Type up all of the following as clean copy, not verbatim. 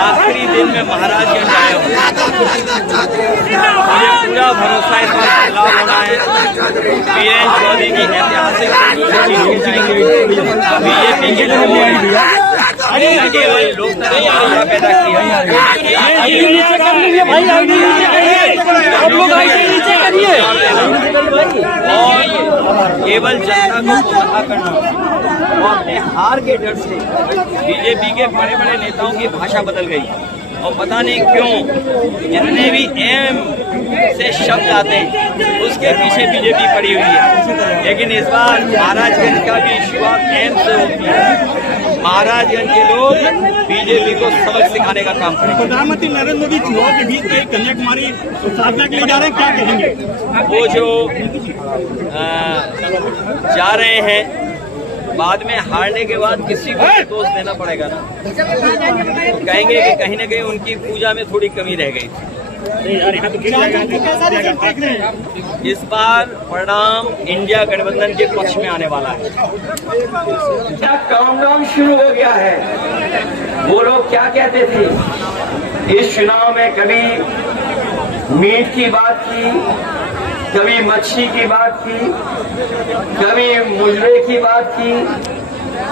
आखिरी दिन में महाराजगंज आया हूँ। मुझे पूरा भरोसा इस बार बदलाव होना है। वीरेंद्र चौधरी की ऐतिहासिक बीजेपी के लोगों ने केवल लोकतंत्र पैदा किया और केवल जनता को गुमराह करना और अपने हार के डर से बीजेपी के बड़े बड़े नेताओं की भाषा बदल गई और पता नहीं क्यों जितने भी एम से शब्द आते हैं उसके पीछे बीजेपी पड़ी हुई है। लेकिन इस बार महाराजगंज का भी शुरुआत एम से होती है। महाराजगंज के लोग बीजेपी को सबक सिखाने का काम करेंगे। प्रधानमंत्री नरेंद्र मोदी चुनाव के बीच में कन्याकुमारी साधना के लिए जा रहे हैं, क्या कहेंगे? वो जो जा रहे हैं बाद में हारने के बाद किसी को दोष देना पड़ेगा ना, तो कहेंगे कि कहीं ना कहीं उनकी पूजा में थोड़ी कमी रह गई थी। इस बार परिणाम इंडिया गठबंधन के पक्ष में आने वाला है। क्या काउंटडाउन शुरू हो गया है। वो लोग क्या कहते थे इस चुनाव में, कभी मीट की बात की, कभी मच्छी की बात की, कभी मुजरे की बात की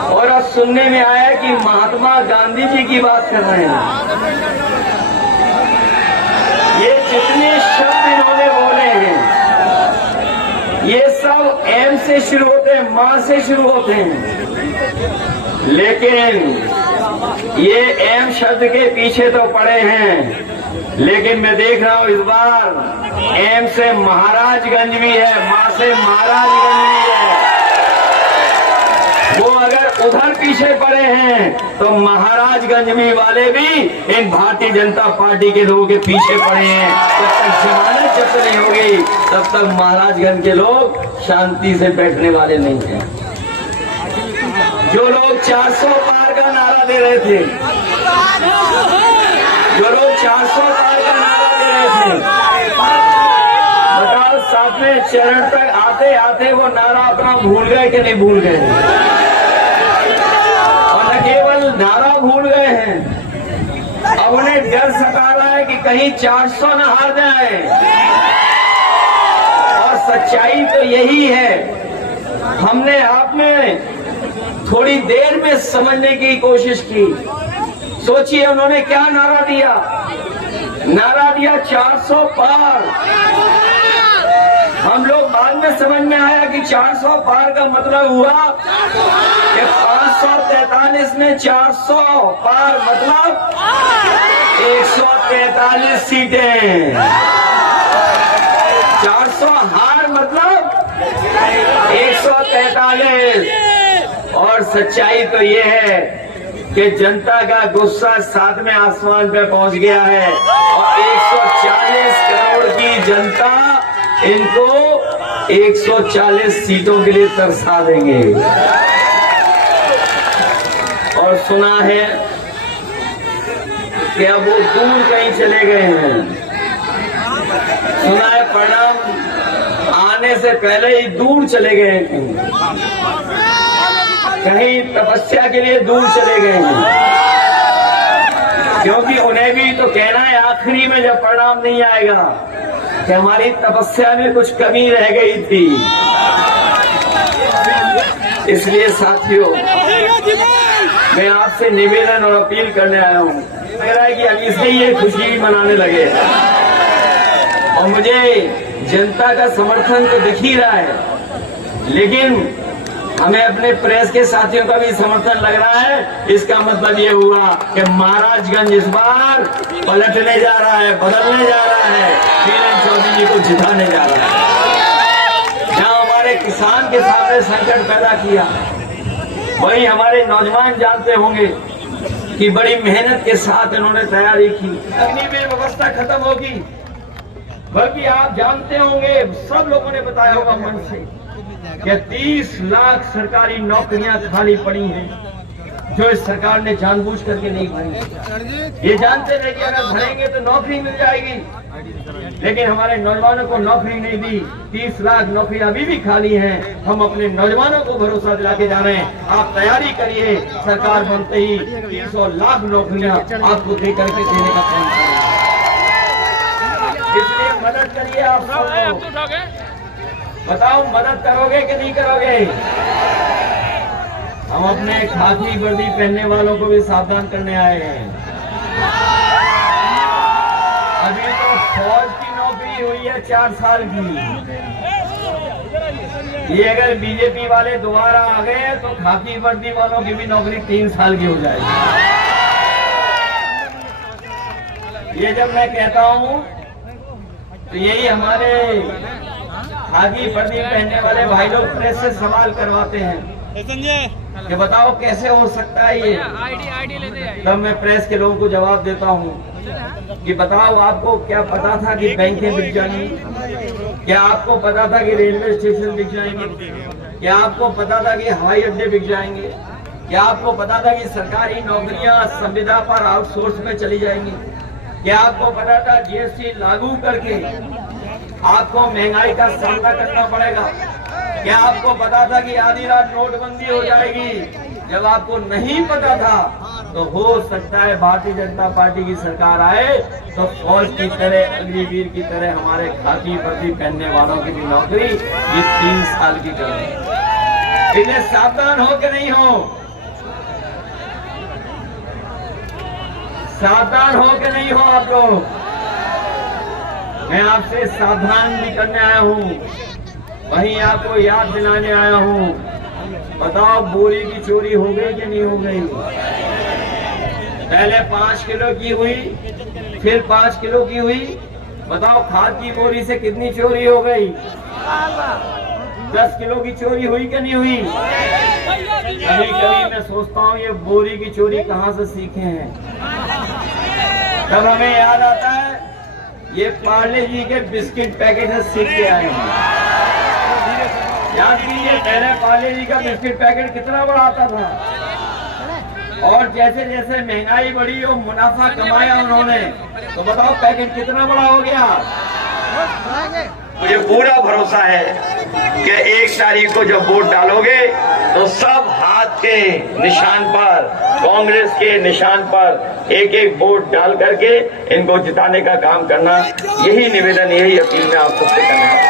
और अब सुनने में आया कि महात्मा गांधी जी की बात कर रहे हैं। ये जितने शब्द इन्होंने बोले हैं ये सब एम से शुरू होते हैं, मां से शुरू होते हैं। लेकिन ये एम शब्द के पीछे तो पड़े हैं, लेकिन मैं देख रहा हूं इस बार एम से महाराजगंज भी है, मां से महाराजगंज भी है। वो अगर उधर पीछे पड़े हैं तो महाराजगंज में वाले भी इन भारतीय जनता पार्टी के लोगों के पीछे पड़े हैं। जब तक जमानत जब्त नहीं होगी तब तक महाराजगंज के लोग शांति से बैठने वाले नहीं हैं। जो लोग 400 पार का नारा दे रहे थे, जो लोग 400 पार का नारा दे रहे थे, बताओ 7वें चरण तक आते आते वो नारा अपना भूल गए कि नहीं भूल गए? और न केवल नारा भूल गए हैं, अब उन्हें डर सता रहा है कि कहीं 400 न हार जाए। और सच्चाई तो यही है। हमने आप में थोड़ी देर में समझने की कोशिश की। सोचिए उन्होंने क्या नारा दिया। नारा दिया 400 पार। हम लोग बाद में समझ में आया कि 400 पार का मतलब हुआ कि 543 में 400 पार मतलब 143 सीटें। 400 हार मतलब 143। और सच्चाई तो ये है कि जनता का गुस्सा 7वें आसमान पे पहुंच गया है और 140 करोड़ की जनता इनको 140 सीटों के लिए तरसा देंगे। और सुना है कि अब वो दूर कहीं चले गए हैं। सुना है परिणाम आने से पहले ही दूर चले गए हैं, कहीं तपस्या के लिए दूर चले गए हैं। क्योंकि उन्हें भी तो कहना है आखिरी में जब परिणाम नहीं आएगा कि हमारी तपस्या में कुछ कमी रह गई थी। इसलिए साथियों मैं आपसे निवेदन और अपील करने आया हूँ। लग रहा है कि अभी से ही ये खुशी मनाने लगे और मुझे जनता का समर्थन तो दिख ही रहा है, लेकिन हमें अपने प्रेस के साथियों का भी समर्थन लग रहा है। इसका मतलब ये हुआ कि महाराजगंज इस बार पलटने जा रहा है, बदलने जा रहा है, वीरेंद्र चौधरी जी को जिताने जा रहा है। जहां हमारे किसान के सामने संकट पैदा किया, वही हमारे नौजवान जानते होंगे कि बड़ी मेहनत के साथ इन्होंने तैयारी की। अग्नि में व्यवस्था खत्म होगी, बल्कि आप जानते होंगे, सब लोगों ने बताया होगा मन से कि 30 लाख सरकारी नौकरियां खाली पड़ी हैं। जो इस सरकार ने जानबूझ करके नहीं भरी। ये जानते थे कि अगर भरेंगे तो नौकरी मिल जाएगी, लेकिन हमारे नौजवानों को नौकरी नहीं दी। 30 लाख नौकरी अभी भी खाली हैं। हम अपने नौजवानों को भरोसा दिला के जा रहे हैं, आप तैयारी करिए, सरकार बनते ही 300 लाख नौकरियां आपको दे करके देने का काम करेंगे। इसलिए मदद करिए। आप सबको बताओ, मदद करोगे कि नहीं करोगे? हम अपने खाकी वर्दी पहनने वालों को भी सावधान करने आए हैं। अभी तो फौज की नौकरी हुई है 4 साल की। ये अगर बीजेपी वाले दोबारा आ गए तो खाकी वर्दी वालों की भी नौकरी 3 साल की हो जाएगी। ये जब मैं कहता हूँ तो यही हमारे खाकी वर्दी पहनने वाले भाई लोग प्रेस से सवाल करवाते हैं कि बताओ कैसे हो सकता है ये। तब मैं प्रेस के लोगों को जवाब देता हूँ कि बताओ, आपको क्या पता था कि बैंकें बिक जाएंगी? क्या आपको पता था कि रेलवे स्टेशन बिक जाएंगे? क्या आपको पता था कि हवाई अड्डे बिक जाएंगे? क्या आपको पता था कि सरकारी नौकरियां संविदा पर आउटसोर्स में चली जाएंगी? क्या आपको पता था जीएसटी लागू करके आपको महंगाई का सामना करना पड़ेगा? क्या आपको पता था कि आधी रात नोटबंदी हो जाएगी? जब आपको नहीं पता था तो हो सकता है भारतीय जनता पार्टी की सरकार आए तो फौज की तरह, अग्निवीर की तरह हमारे खाकी वर्दी पहनने वालों की भी नौकरी ये 3 साल की कर दें। इन्हें सावधान हो कि नहीं हो? सावधान हो कि नहीं हो आप लोग? मैं आपसे सावधान भी करने आया हूँ, वहीं आपको याद दिलाने आया हूँ। बताओ, बोरी की चोरी हो गई कि नहीं हो गई? पहले 5 किलो की हुई, फिर 5 किलो की हुई। बताओ, खाद की बोरी से कितनी चोरी हो गई? 10 किलो की चोरी हुई कि नहीं हुई? कभी कभी मैं सोचता हूँ ये बोरी की चोरी कहाँ से सीखे हैं। तब हमें याद आता है ये पार्ले जी के बिस्किट पैकेट से सीख के आए हैं। याद कीजिए, पहले पार्ले जी का बिस्किट पैकेट कितना बड़ा आता था, और जैसे जैसे महंगाई बढ़ी और मुनाफा कमाया उन्होंने, तो बताओ पैकेट कितना बड़ा हो गया। मुझे पूरा भरोसा है कि 1 तारीख को जब वोट डालोगे तो सब हाथ के निशान पर, कांग्रेस के निशान पर एक एक वोट डाल करके इनको जिताने का काम करना। यही निवेदन, यही अपील मैं आप सबसे करना